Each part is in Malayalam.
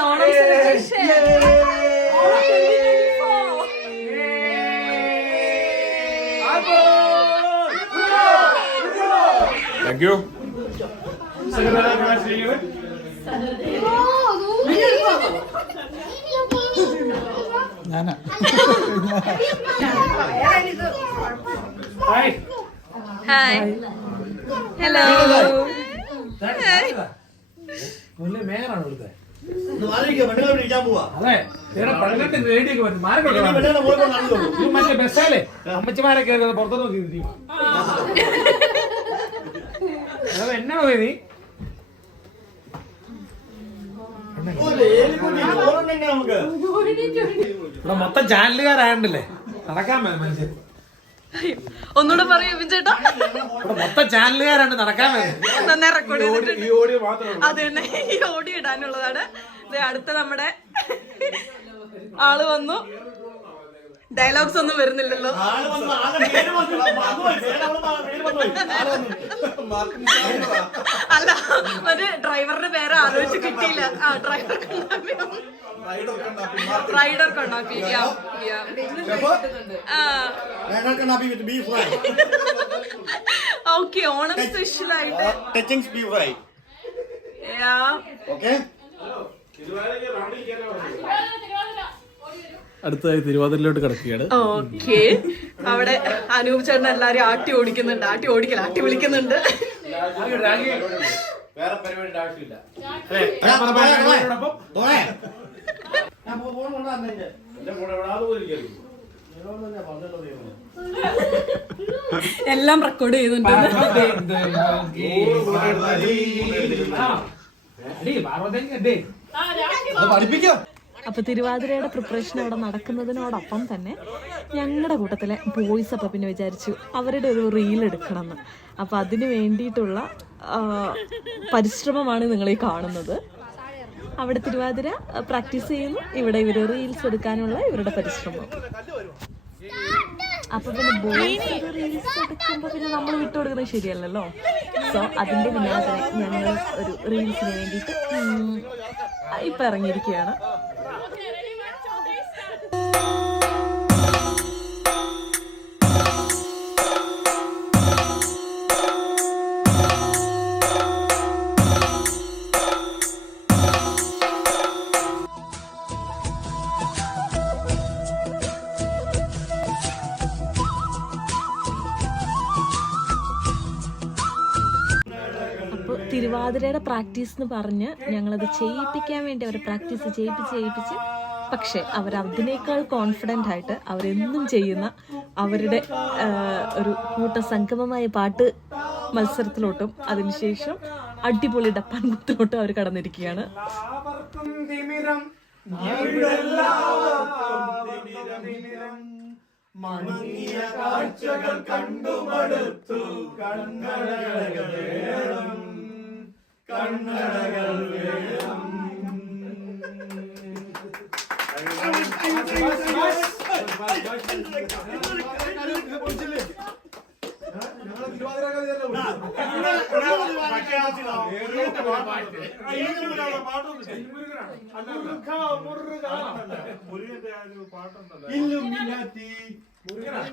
the Onam celebration. Thank you. Nana. Hi. Hi. Hello. Hi. മുല്ലേ മേഘനാണ് ഇവിടുത്തെ. അതെ പതിനെട്ട് റേഡിയൊക്കെ വരും മറ്റേ ബസ്സാലേ അമ്മച്ചിമാരെ കയറി പുറത്തു നോക്കി എന്നാ പോയി നീ ഇവിടെ മൊത്തം ചാനലുകാരായണ്ടല്ലേ നടക്കാൻ മനുഷ്യൻ ഒന്നുകൂടെ പറയൂ ചേട്ടാ. ഇവിടെ മൊത്തം ചാനലുകാരാണ് നടക്കാൻ നന്നായി റെക്കോർഡ് ചെയ്തിട്ടുണ്ട്. ഈ ഓഡിയോ മാത്രമേ അത് തന്നെ ഈ ഓഡിയോ ഇടാനുള്ളതാണ്. അടുത്ത നമ്മുടെ ആള് വന്നു. ഡയലോഗ്സ് ഒന്നും വരുന്നില്ലല്ലോ. അല്ല ഒരു ഡ്രൈവറിന്റെ പേര് ആലോചിച്ച് കിട്ടിയില്ല. ആ ഡ്രൈവർ റൈഡർ കണ്ണാപ്പി. ഓക്കെ ഓണം സ്പെഷ്യൽ ആയിട്ട് അടുത്തതായി തിരുവാതിരയിലോട്ട് കിടക്കുകയാണ്. ഓക്കെ അവിടെ അനൂപ് ചേട്ടൻ എല്ലാരും ആട്ടി ഓടിക്കുന്നുണ്ട്. ആട്ടി വിളിക്കുന്നുണ്ട്. വേറെ പരിപാടിയുടെ ആവശ്യമില്ല. എല്ലാം റെക്കോർഡ് ചെയ്യുന്നുണ്ട്. അപ്പൊ തിരുവാതിരയുടെ പ്രിപ്പറേഷൻ അവിടെ നടക്കുന്നതിനോടൊപ്പം തന്നെ ഞങ്ങളുടെ കൂട്ടത്തിലെ ബോയ്സ് അപ്പൊ പിന്നെ വിചാരിച്ചു അവരുടെ ഒരു റീൽ എടുക്കണമെന്ന്. അപ്പൊ അതിന് വേണ്ടിയിട്ടുള്ള പരിശ്രമമാണ് നിങ്ങളീ കാണുന്നത്. അവിടെ തിരുവാതിര പ്രാക്ടീസ് ചെയ്യുന്നു, ഇവിടെ ഇവര് റീൽസ് എടുക്കാനുള്ള ഇവരുടെ പരിശ്രമം. അപ്പൊ പിന്നെ ബോയ്സ് റീൽസ് എടുക്കുമ്പോ പിന്നെ നമ്മൾ വിട്ടുകൊടുക്കുന്നത് ശരിയല്ലല്ലോ. സോ അതിന്റെ പിന്നാലെ തന്നെ ഞങ്ങൾ ഒരു റീൽസിന് വേണ്ടിയിട്ട് ഇപ്പൊ ഇറങ്ങിയിരിക്കുകയാണ്. തിരുവാതിരയുടെ പ്രാക്ടീസ് എന്ന് പറഞ്ഞ് ഞങ്ങളത് ചെയ്യിപ്പിക്കാൻ വേണ്ടി അവരെ പ്രാക്ടീസ് ചെയ്യിപ്പിച്ച് പക്ഷെ അവരതിനേക്കാൾ കോൺഫിഡൻ്റ് ആയിട്ട് അവരെന്നും ചെയ്യുന്ന അവരുടെ ഒരു കൂട്ടസംഗമമായ പാട്ട് മത്സരത്തിലോട്ടും അതിനുശേഷം അടിപൊളി ഡപ്പാൻ കുത്തിലോട്ടും അവർ കടന്നിരിക്കുകയാണ്. മങ്ങിയ കാഴ്ചകൾ കണ്ടുമടുത്തു കണ്ണടകൾ വേണം.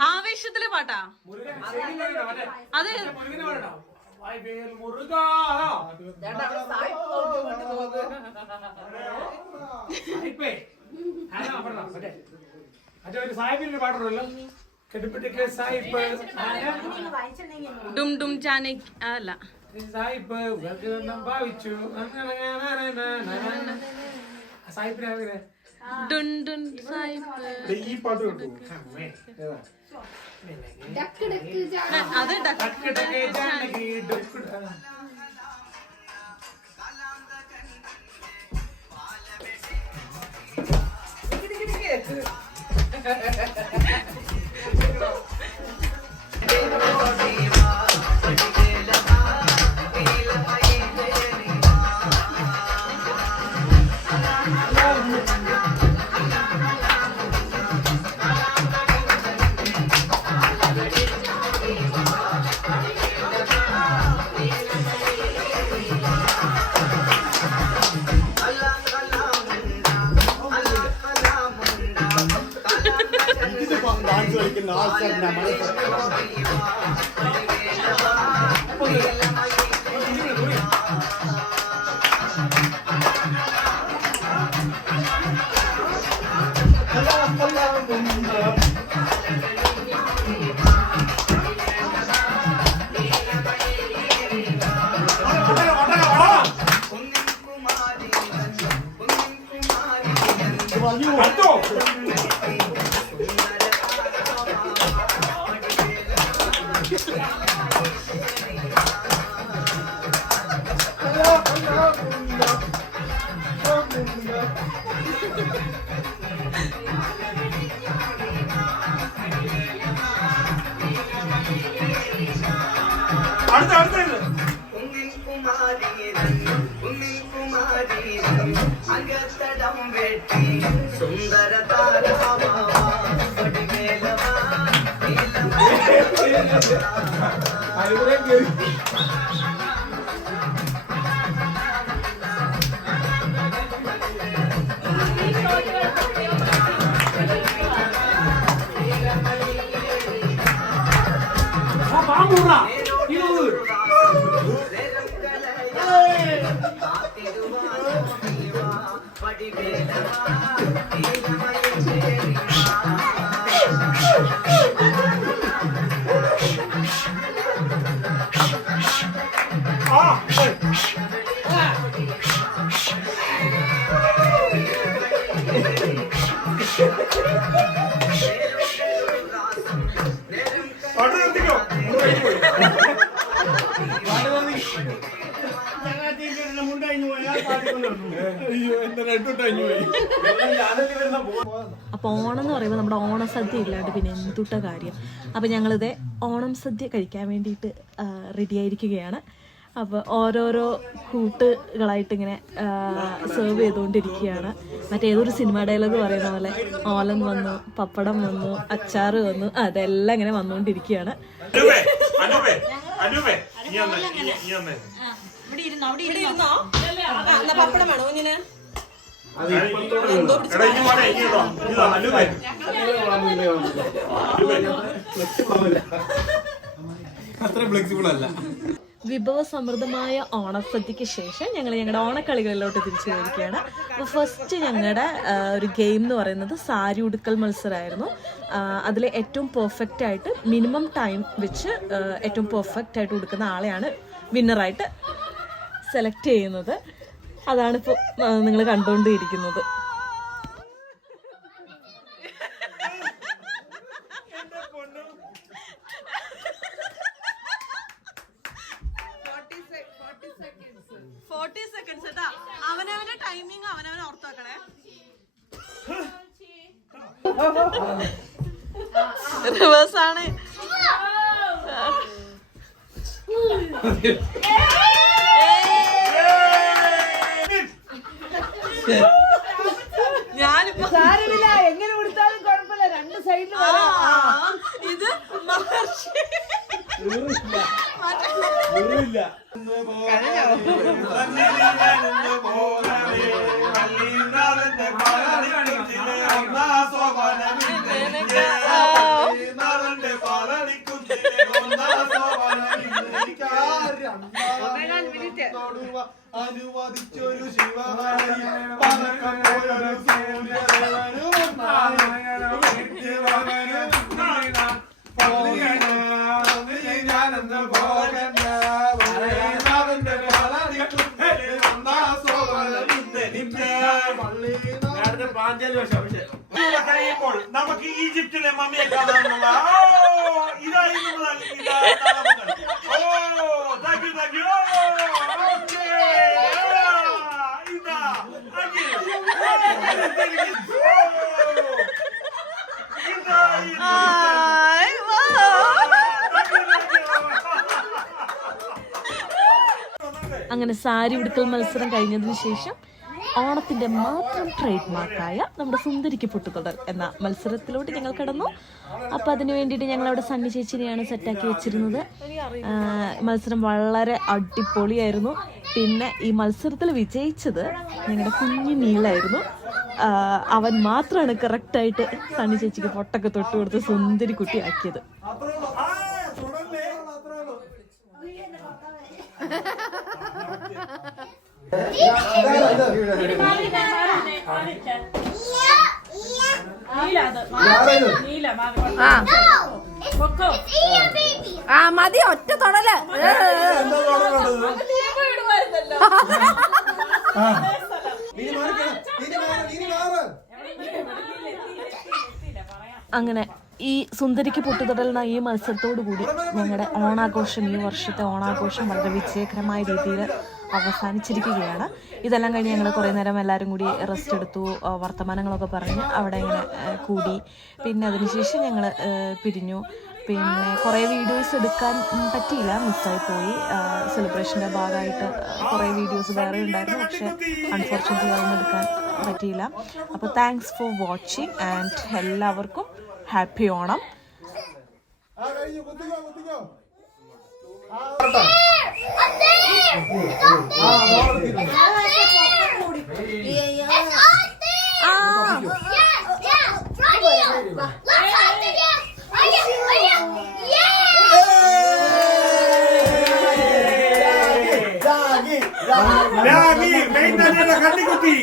ആവേശത്തിലെ പാട്ടാ അത്. സാഹിബിന്റെ പാട്ടുണ്ടല്ലോ, ഡും ഡും ചാനെ അല്ല സാഹിബ് ഭാവിച്ചു സാഹിബിനെ ഡുൻ ഡുൻ സാഹിബ്. ഈ പാട്ട് കേട്ടു. അത് ഡക്ക് അപ്പോൾ ഓണം എന്ന് പറയുമ്പോൾ നമ്മുടെ ഓണസദ്യ ഇല്ലാണ്ട് പിന്നെ എന്തുട്ട കാര്യം. അപ്പോൾ ഞങ്ങളിത് ഓണം സദ്യ കഴിക്കാൻ വേണ്ടിയിട്ട് റെഡി ആയിരിക്കുകയാണ്. അപ്പോൾ ഓരോരോ കൂട്ടുകളായിട്ട് ഇങ്ങനെ സെർവ് ചെയ്തുകൊണ്ടിരിക്കുകയാണ്. മറ്റേതൊരു സിനിമ ഡയലോഗ് പറയുന്ന പോലെ ഓലൻ വന്നു, പപ്പടം വന്നു, അച്ചാറ് വന്നു, അതെല്ലാം ഇങ്ങനെ വന്നുകൊണ്ടിരിക്കുകയാണ്. പപ്പടം വേണോ ഇങ്ങനെ? അത്ര ഫ്ലെക്സിബിൾ അല്ല. വിഭവസമൃദ്ധമായ ഓണസദ്യക്ക് ശേഷം ഞങ്ങൾ ഞങ്ങളുടെ ഓണക്കളികളിലോട്ട് തിരിച്ചു പോയിരിക്കുകയാണ്. അപ്പോൾ ഫസ്റ്റ് ഞങ്ങളുടെ ഒരു ഗെയിം എന്ന് പറയുന്നത് സാരി ഉടുക്കൽ മത്സരമായിരുന്നു. അതിൽ ഏറ്റവും പെർഫെക്റ്റ് ആയിട്ട് മിനിമം ടൈം വെച്ച് ഏറ്റവും പെർഫെക്റ്റ് ആയിട്ട് ഉടുക്കുന്ന ആളെയാണ് വിന്നറായിട്ട് സെലക്ട് ചെയ്യുന്നത്. അതാണിപ്പോൾ നിങ്ങൾ കണ്ടുകൊണ്ടിരിക്കുന്നത്. അവനവന്റെ ടൈമിങ് അവനവൻ ഓർത്താക്കണേ. റിവേഴ്സ് ആണ്. ഞാനിപ്പോ എങ്ങനെ കൊടുത്താലും കുഴപ്പമില്ല, രണ്ട് സൈഡിൽ ഇത് മഹർഷി അനുവദിച്ചൊരു ശിവമലയും പതക്കപ്പോയൊരു സൂര്യദേവനും ഞാനെന്ന് പോകണ്ട കഴിയുമ്പോൾ നമുക്ക് ഈജിപ്തിലെ മമ്മിയെ കാണാനുള്ള ഇതായിരുന്നു. അങ്ങനെ സാരി ഉടുക്കൽ മത്സരം കഴിഞ്ഞതിന് ശേഷം ഓണത്തിന്റെ മാത്രം ട്രേഡ് മാർക്കായ നമ്മുടെ സുന്ദരിക്ക് പൊട്ടുതൊടൽ എന്ന മത്സരത്തിലോട്ട് ഞങ്ങൾ കടന്നു. അപ്പൊ അതിനു വേണ്ടിയിട്ട് ഞങ്ങൾ അവിടെ സണ്ണി ചേച്ചിനെയാണ് സെറ്റാക്കി വെച്ചിരുന്നത്. മത്സരം വളരെ അടിപൊളിയായിരുന്നു. പിന്നെ ഈ മത്സരത്തിൽ വിജയിച്ചത് ഞങ്ങളുടെ കുഞ്ഞു നീളായിരുന്നു. അവൻ മാത്രമാണ് കറക്റ്റായിട്ട് സണ്ണി ചേച്ചിക്ക് പൊട്ടൊക്കെ തൊട്ട് കൊടുത്ത് സുന്ദരി കുട്ടിയാക്കിയത്. ആ മതി ഒറ്റ തൊടല്. അങ്ങനെ ഈ സുന്ദരിക്ക് പൊട്ടുതൊടൽ ഈ മത്സരത്തോടു കൂടി ഞങ്ങളുടെ ഓണാഘോഷം, ഈ വർഷത്തെ ഓണാഘോഷം വളരെ വിജയകരമായ രീതിയിൽ അവസാനിച്ചിരിക്കുകയാണ്. ഇതെല്ലാം കഴിഞ്ഞ് ഞങ്ങൾ കുറേ നേരം എല്ലാവരും കൂടി റെസ്റ്റ് എടുത്തു, വർത്തമാനങ്ങളൊക്കെ പറഞ്ഞ് അവിടെ ഇങ്ങനെ കൂടി. പിന്നെ അതിനുശേഷം ഞങ്ങൾ പിരിഞ്ഞു. പിന്നെ കുറേ വീഡിയോസ് എടുക്കാൻ പറ്റിയില്ല, മിസ്സായിപ്പോയി. സെലിബ്രേഷൻ്റെ ഭാഗമായിട്ട് കുറേ വീഡിയോസ് വേറെ ഉണ്ടായിരുന്നു, പക്ഷേ അൺഫോർച്യുനേറ്റ്ലി അതൊന്നും എടുക്കാൻ പറ്റിയില്ല. അപ്പോൾ താങ്ക്സ് ഫോർ വാച്ചിങ് ആൻഡ് എല്ലാവർക്കും ഹാപ്പി ഓണം. കണ്ണിക്കുത്തി